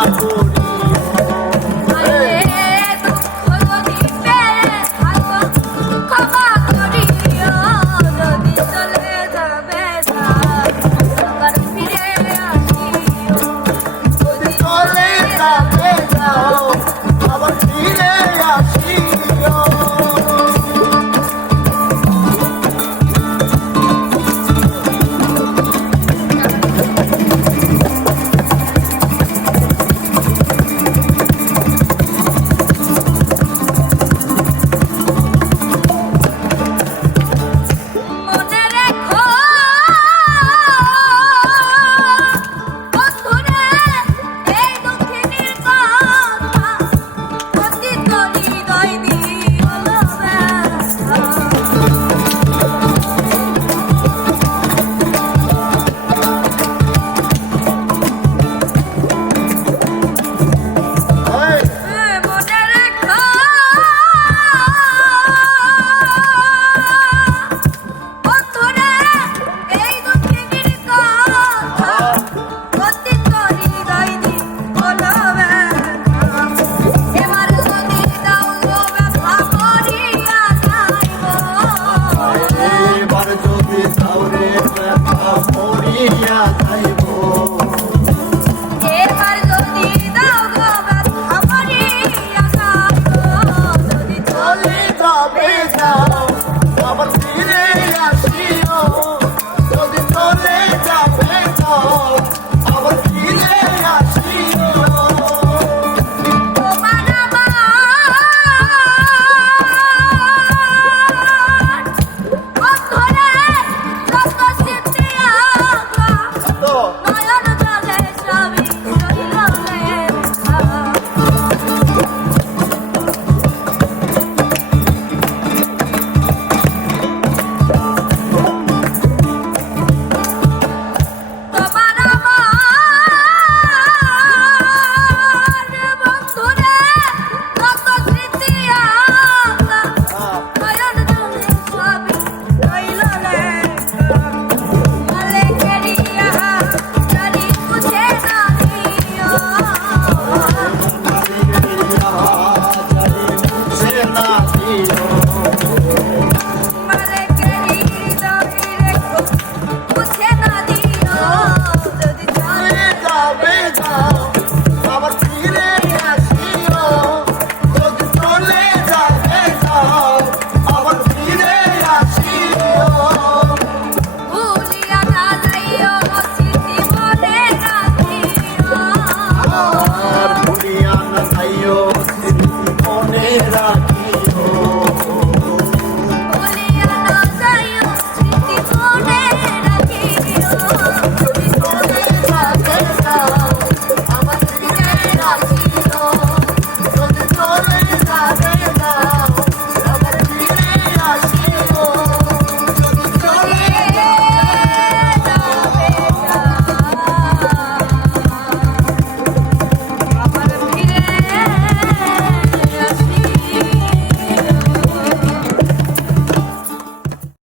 আমার ফিরিয়া যাইব Dios.